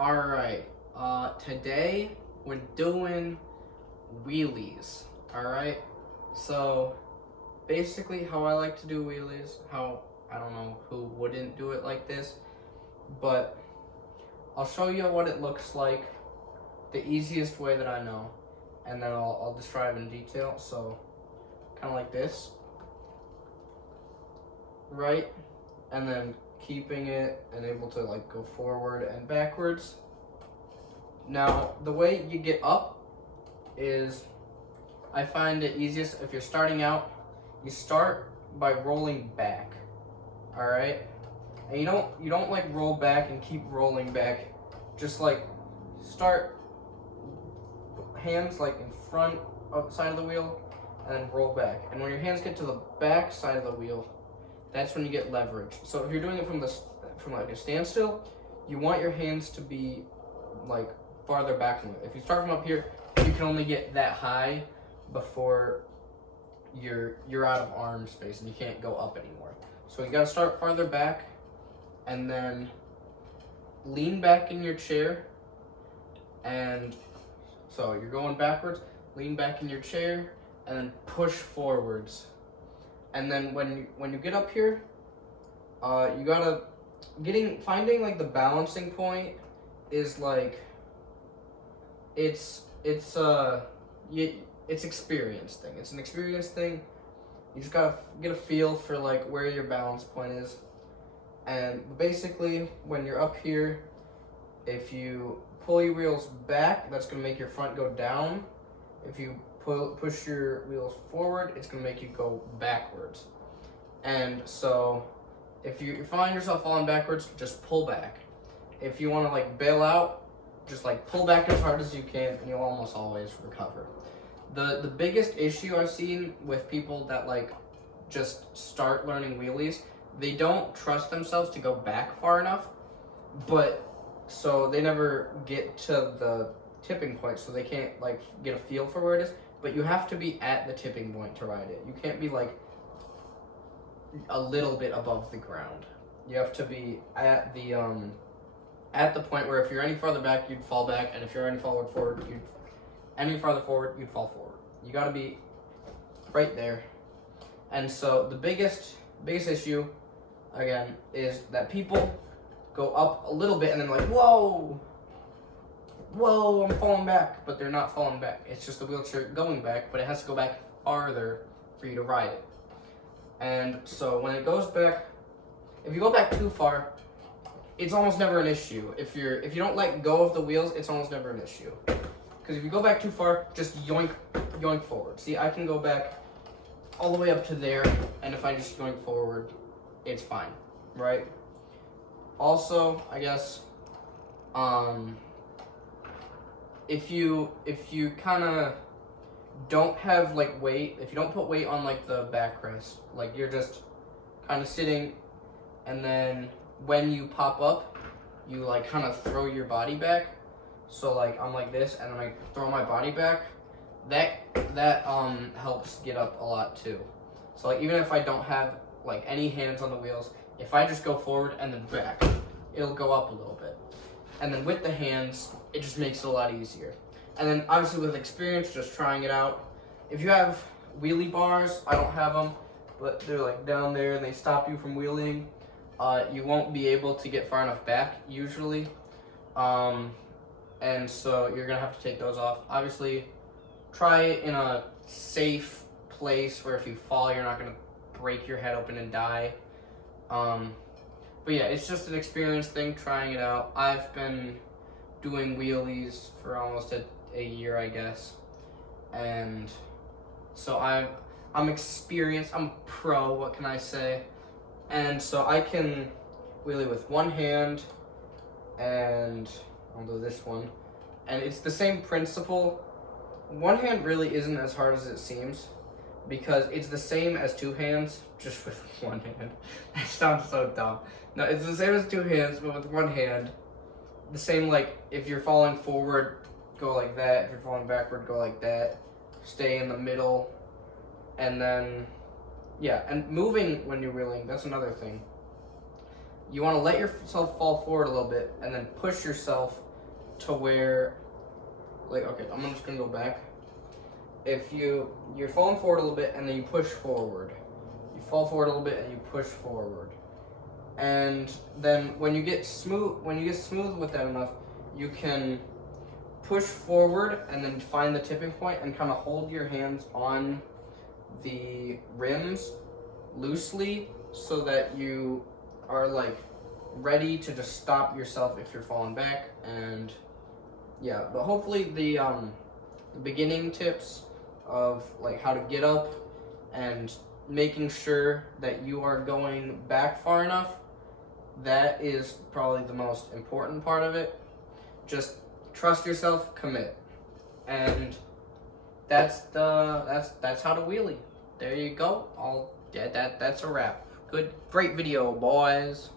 Alright, today we're doing wheelies, alright? So, basically how I like to do wheelies, I don't know who wouldn't do it like this, but I'll show you what it looks like, the easiest way that I know, and then I'll describe in detail. So, kind of like this, right? And then keeping it and able to like go forward and backwards. Now, the way you get up is, I find it easiest if you're starting out, you start by rolling back, all right? And you don't like roll back and keep rolling back. Just like start hands like in front of the side of the wheel and then roll back. And when your hands get to the back side of the wheel, that's when you get leverage. So if you're doing it from like a standstill, you want your hands to be like farther back from it. If you start from up here, you can only get that high before you're out of arm space and you can't go up anymore. So you gotta start farther back and then lean back in your chair. And so you're going backwards, lean back in your chair and then push forwards. And then when you get up here, you gotta finding like the balancing point is like it's experience thing. It's an experience thing. You just gotta get a feel for like where your balance point is. And basically, when you're up here, if you pull your wheels back, that's gonna make your front go down. If you push your wheels forward, it's gonna make you go backwards. And so, if you find yourself falling backwards, just pull back. If you want to like bail out, just like pull back as hard as you can, and you'll almost always recover. The biggest issue I've seen with people that like just start learning wheelies, they don't trust themselves to go back far enough, but so they never get to the tipping point, so they can't like get a feel for where it is. But you have to be at the tipping point to ride it. You can't be like a little bit above the ground. You have to be at the point where if you're any farther back, you'd fall back, and if you're any farther forward, you'd fall forward. You got to be right there. And so the biggest issue, again, is that people go up a little bit and then like, whoa, I'm falling back, but they're not falling back. It's just the wheelchair going back, but it has to go back farther for you to ride it. And so when it goes back, if you go back too far, it's almost never an issue. If you don't let go of the wheels, it's almost never an issue. Because if you go back too far, just yoink forward. See, I can go back all the way up to there, and if I just yoink forward, it's fine, right? Also, I guess, if you kind of don't have like weight, if you don't put weight on like the backrest, like you're just kind of sitting, and then when you pop up, you like kind of throw your body back. So like I'm like this, and then I throw my body back. That helps get up a lot too. So like even if I don't have like any hands on the wheels, if I just go forward and then back, it'll go up a little bit. And then with the hands, it just makes it a lot easier. And then obviously with experience, just trying it out. If you have wheelie bars, I don't have them, but they're like down there and they stop you from wheeling. You won't be able to get far enough back usually. And so you're gonna have to take those off. Obviously, try it in a safe place where if you fall, you're not gonna break your head open and die. But yeah, it's just an experience thing, trying it out. I've been doing wheelies for almost a year, I guess. And so I'm experienced, I'm a pro, what can I say? And so I can wheelie with one hand, and I'll do this one. And it's the same principle. One hand really isn't as hard as it seems, because it's the same as two hands, just with one hand. That sounds so dumb. No, it's the same as two hands, but with one hand. The same, like, if you're falling forward, go like that. If you're falling backward, go like that. Stay in the middle. And then, yeah, and moving when you're wheeling, that's another thing. You want to let yourself fall forward a little bit, and then push yourself to where, like, okay, I'm just gonna go back. If you're falling forward a little bit and then you push forward. You fall forward a little bit and you push forward. And then when you get smooth with that enough, you can push forward and then find the tipping point and kind of hold your hands on the rims loosely so that you are like ready to just stop yourself if you're falling back. And yeah, but hopefully the beginning tips of like how to get up and making sure that you are going back far enough, that is probably the most important part of it. Just trust yourself, commit, and that's how to wheelie. There you go. That's a wrap. Great video, boys.